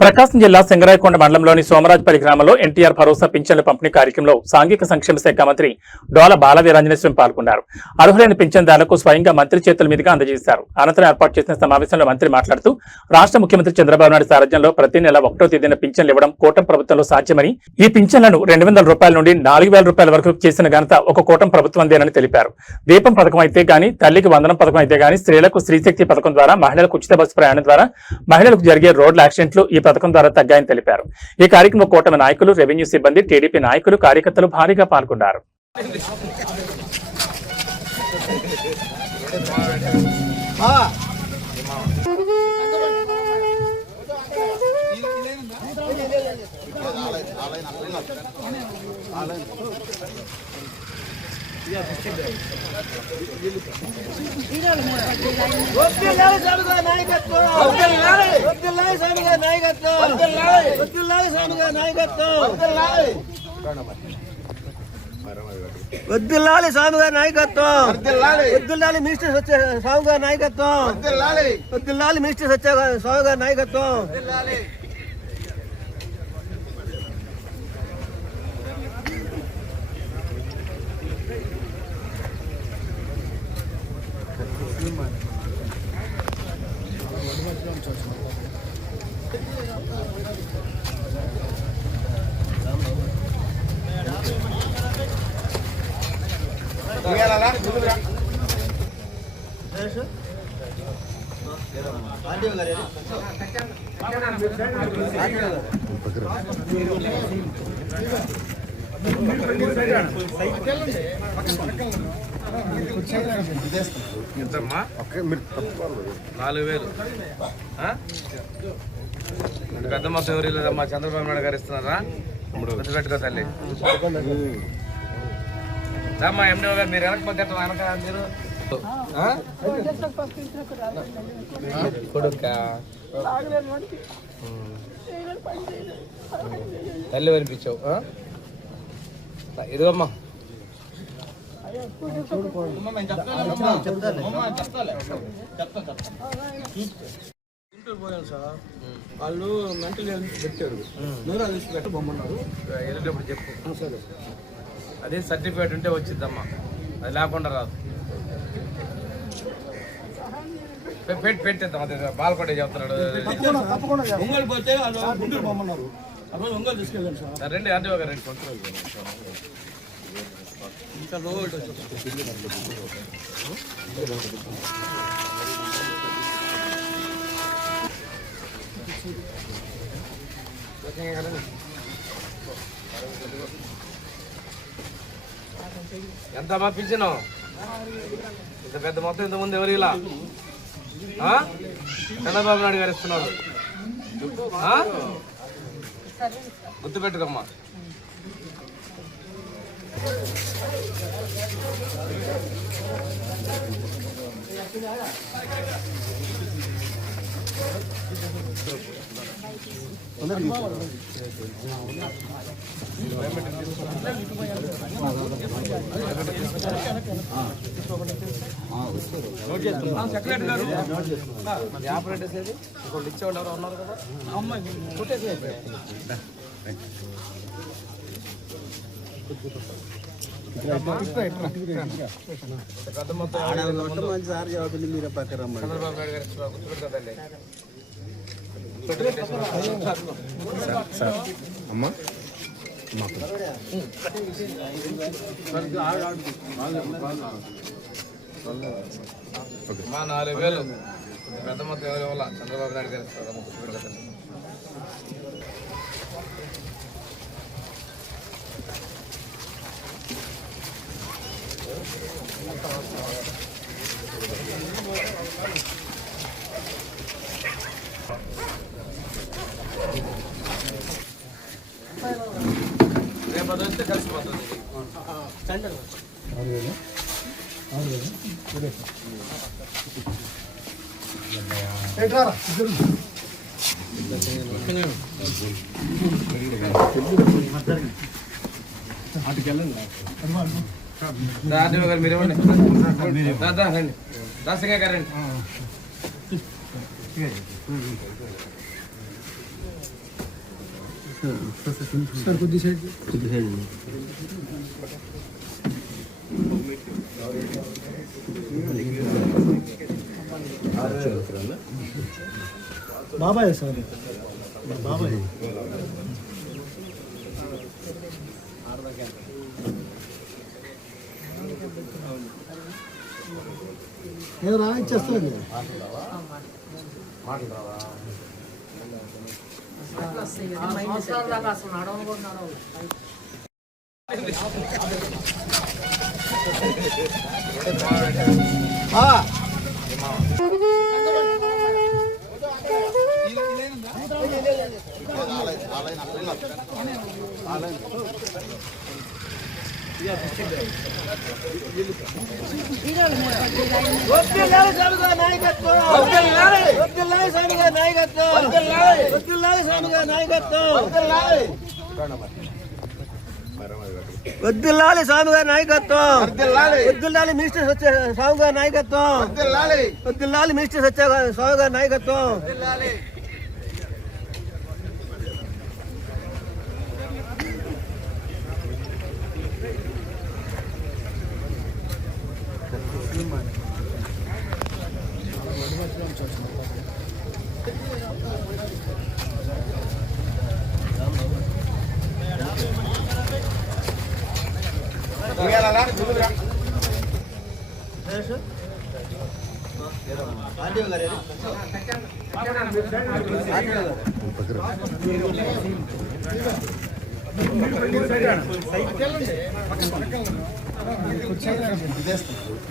ప్రకాశం జిల్లా సింగరాయకొండ మండలంలోని సోమరాజపల్లి గ్రామంలో ఎన్టీఆర్ భరోసా పింఛన్ల పంపిణీ కార్యక్రమంలో సాంఘిక సంక్షేమ శాఖ మంత్రి డోల బాలవీరాంజనేయ పాల్గొన్నారు. అర్హులైన పింఛన్దారులకు స్వయంగా మంత్రి చేతుల మీదుగా అందజేశారు. అనంతరం ఏర్పాటు చేసిన సమావేశంలో మంత్రి మాట్లాడుతూ రాష్ట్ర ముఖ్యమంత్రి చంద్రబాబు నాయుడు సారథ్యంలో ప్రతి నెల 1వ తేదీన పింఛన్లు ఇవ్వడం కూటమి ప్రభుత్వంలో సాధ్యమని, ఈ పింఛన్లను 200 రూపాయల నుండి 4,000 రూపాయల వరకు చేసిన ఘనత ఒక కూటమి ప్రభుత్వందేనని తెలిపారు. దీపం పథకం అయితే గానీ, తల్లికి వందనం పథకం అయితే గానీ, స్త్రీలకు స్త్రీశక్తి పథకం ద్వారా, మహిళలకు ఉచిత బస్సు ప్రయాణం ద్వారా మహిళలకు జరిగే రోడ్ల యాక్సిడెంట్లు ఈ పథకం ద్వారా తగ్గాయని తెలిపారు. ఈ కార్యక్రమంలో కూటమి నాయకులు, రెవెన్యూ సిబ్బంది, టీడీపీ నాయకులు, కార్యకర్తలు భారీగా పాల్గొన్నారు. వద్దుల్లాలి స్వామి గారి నాయకత్వం, వద్దుల్లాలి మినిస్టర్ స్వామి గారి నాయకత్వం, వద్దుల్లాలి మినిస్టర్ స్వామి గారి నాయకత్వం. ఎంతమ్మా? 4,000. పెద్ద మొత్తం ఎవరు లేదమ్మా, చంద్రబాబు నాయుడు గారు ఇస్తున్నారా? పెట్టుకో తల్లి. అమ్మా ఎండి గారు మీరు వెనకపోతే వెనక మీరు కొడుక తల్లి వినిపించావు. ఇదిగమ్మా గుంటూరు పోయాను సార్, వాళ్ళు మెంటల్ హెల్త్ పెట్టారు, పెట్టి బొమ్మన్నారు. వెళ్ళేటప్పుడు చెప్పు. సరే, అదే సర్టిఫికేట్ ఉంటే వచ్చిద్దమ్మా, అది లేకుండా రాదు. పెట్టేద్దాం. అదే బాలకోట చెప్తున్నాడు. ఒంగోలు పోతే గుంటూరు బొమ్మన్నారు, అప్పుడు ఒంగోలు తీసుకెళ్ళాను సార్. రండి అంటే ఒక 2 సంవత్సరాలు ఇంకా రోజు ఎంత పంపించాను? ఇంత పెద్ద మొత్తం ఇంతకుముందు ఎవరు ఇలా చంద్రబాబు నాయుడు గారు ఇస్తున్నారు. గుర్తుపెట్టుకోమ్మా. సెక్రటరీ గారు ఆపరేటర్స్ ఏది ఒకళ్ళు ఇచ్చేవాళ్ళు ఎవరు ఉన్నారు కదా, అమ్మాయి కొట్టేసి పెద్ద మొత్తం చంద్రబాబు నాయుడు గారు గుర్తుపెట్టుకోదండి. అమ్మా మా 4,000 పెద్ద మొత్తం ఎవరు ఇవ్వాల, చంద్రబాబు నాయుడు గారు గుర్తుపెట్టుకోదండి. రేపు అది వస్తే కలిసిపోతుంది. మీరేమండి దాదా రండి, దాసంగా గారండి. బాబాయ్ సార్ బాబాయ్ ఏదో ఇచ్చేస్తుంది వద్దుల్లాలి స్వామి గారి నాయకత్వం వద్దుల్లాలి మినిస్టర్ సత్య స్వామి గారి నాయకత్వం వద్దుల్లాలి మినిస్టర్ సత్య స్వామి గారి నాయకత్వం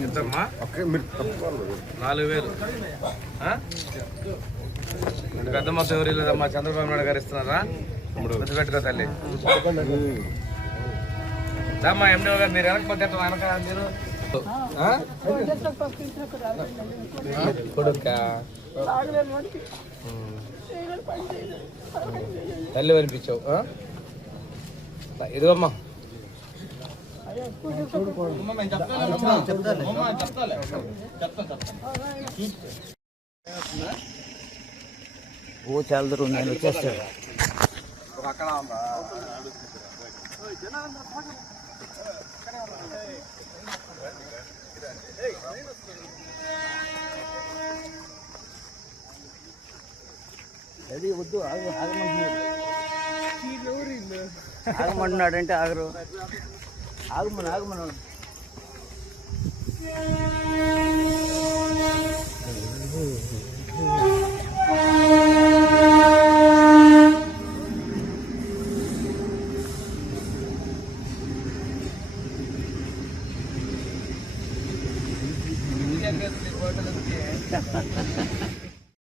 ఎంతమ్మా 4000 పెద్ద మొత్తం ఎవరు లేదమ్మా చంద్రబాబు నాయుడు గారు ఇస్తున్నారా పెట్టుకో తల్లి అమ్మా ఎండి గారు మీరు వెనకపోతే వెనక మీరు కొడుక తల్లి వినిపించావు ఇదిగమ్మా ఓ చాలదరు నేను వచ్చేస్తాడు అది వద్దు ఆగమంటున్నాడంటే ఆగరు ఆగమను